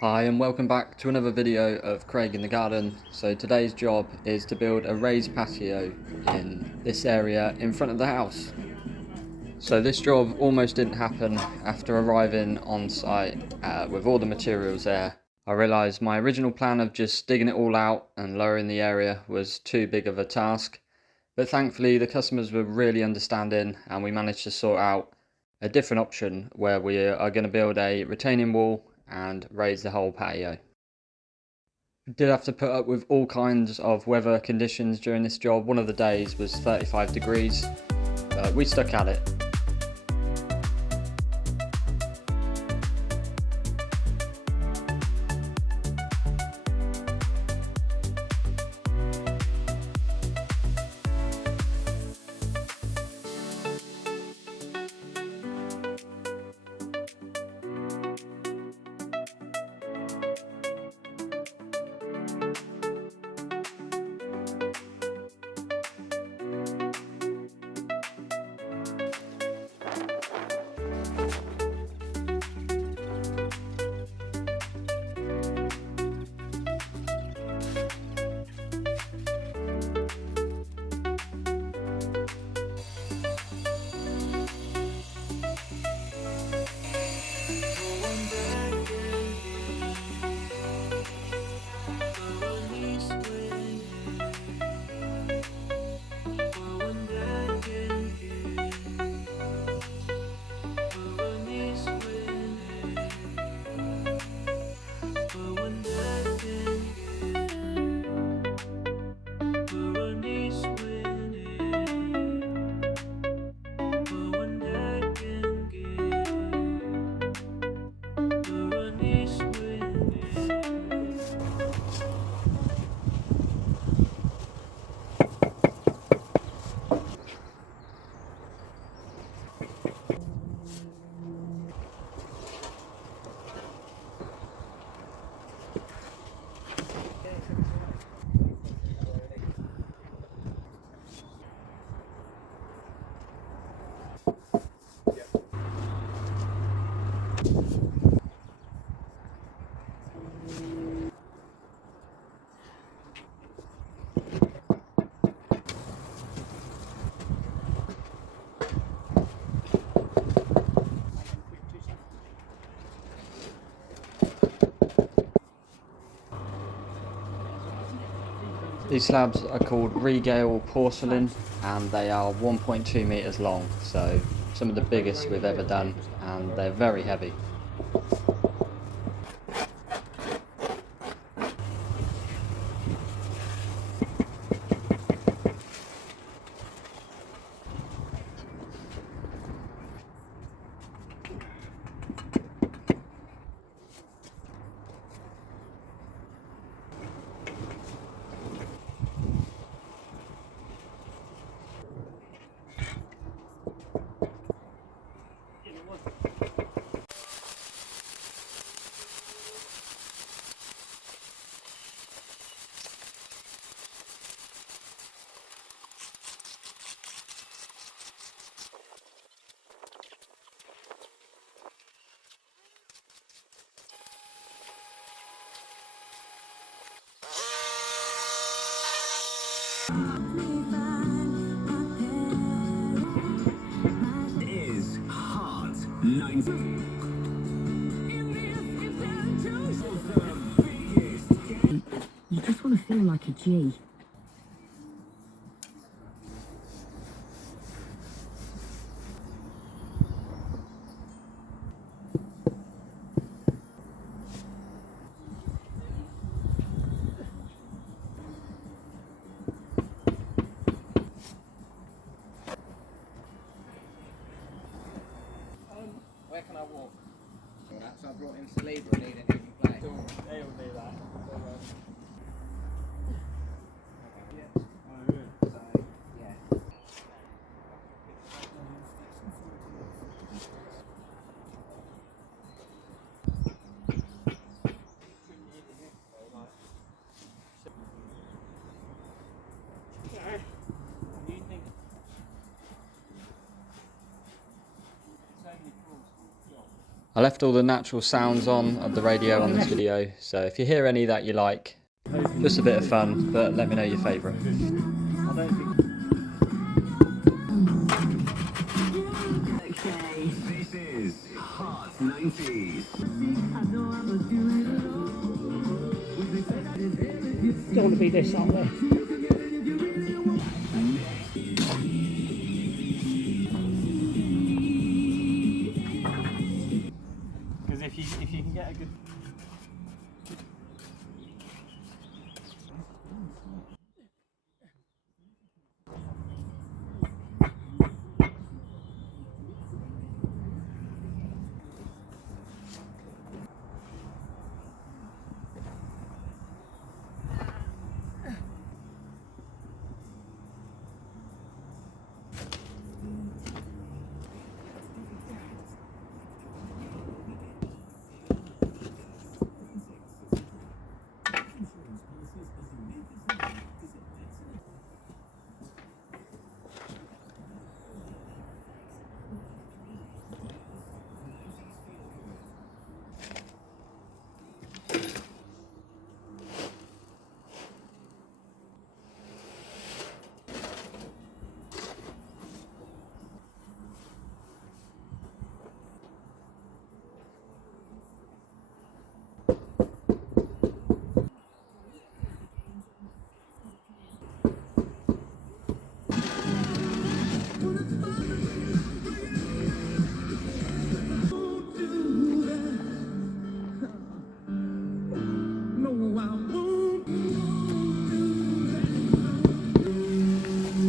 Hi and welcome back to another video of Craig in the Garden. So today's job is to build a raised patio in this area in front of the house. So this job almost didn't happen. After arriving on site with all the materials there, I realised my original plan of just digging it all out and lowering the area was too big of a task. But thankfully the customers were really understanding and we managed to sort out a different option where we are going to build a retaining wall and raise the whole patio. Did have to put up with all kinds of weather conditions during this job. One of the days was 35 degrees, but we stuck at it. These slabs are called regale porcelain and they are 1.2 meters long, so some of the biggest we've ever done, and they're very heavy. Is hard 90. You just want to feel like a G. Where can I walk? So I brought in Saliba and needed who can play. They will do that. So, yeah. I left all the natural sounds on of the radio on this video, so if you hear any that you like, just a bit of fun, but let me know your favourite. This is Hot 90s. Don't want to be this out there. Because if you can get a good.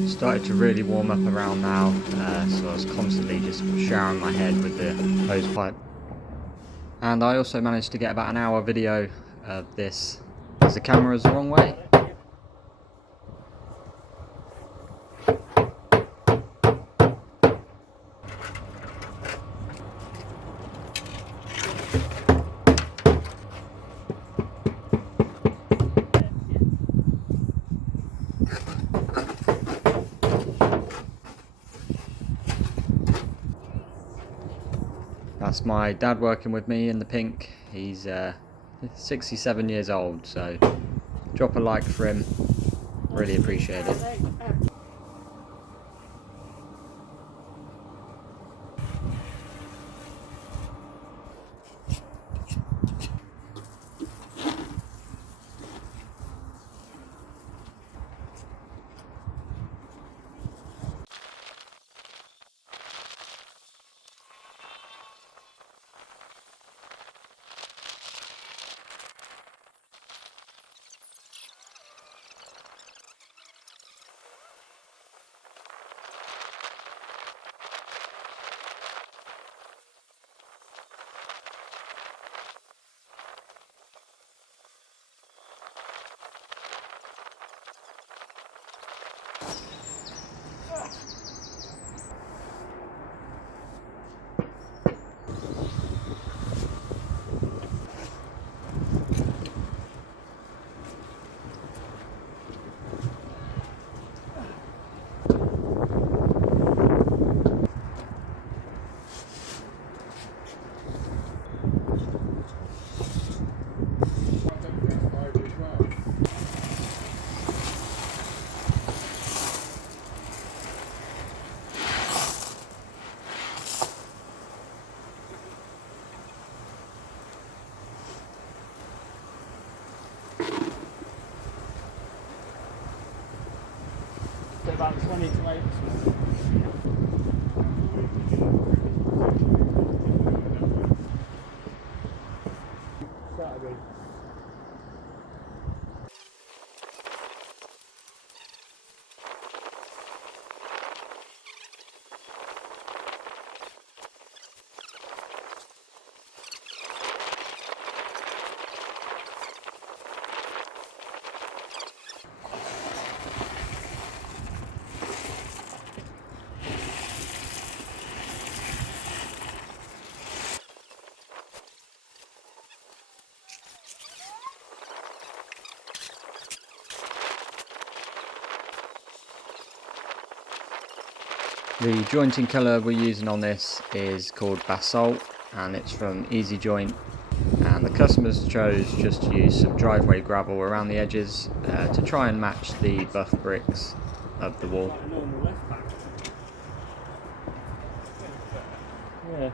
Started to really warm up around now, so I was constantly just showering my head with the hose pipe. And I also managed to get about an hour video of this as the camera's the wrong way. That's my dad working with me in the pink. He's 67 years old, so drop a like for him. Really appreciate it. About 20 tomatoes. Saturday. The jointing colour we're using on this is called basalt. and it's from Easy Joint, and the customers chose just to use some driveway gravel around the edges to try and match the buff bricks of the wall. Yeah.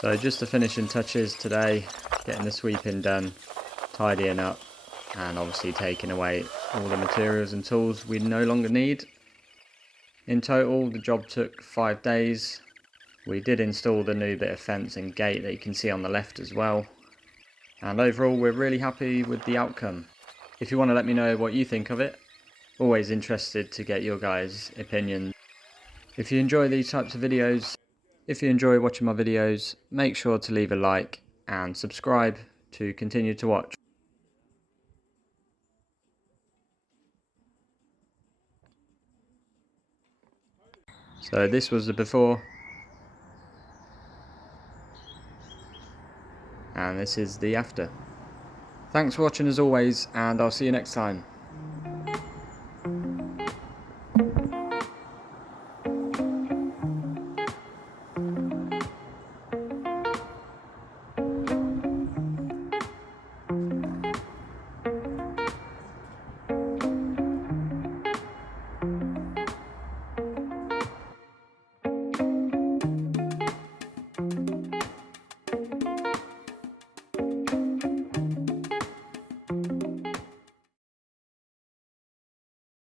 So just the finishing touches today, getting the sweeping done, tidying up, and obviously taking away all the materials and tools we no longer need. In total, the job took 5 days. We did install the new bit of fence and gate that you can see on the left as well. And overall, we're really happy with the outcome. If you want to let me know what you think of it, always interested to get your guys' opinion. If you enjoy these types of videos, if you enjoy watching my videos, make sure to leave a like and subscribe to continue to watch. So this was the before, and this is the after. Thanks for watching as always, and I'll see you next time.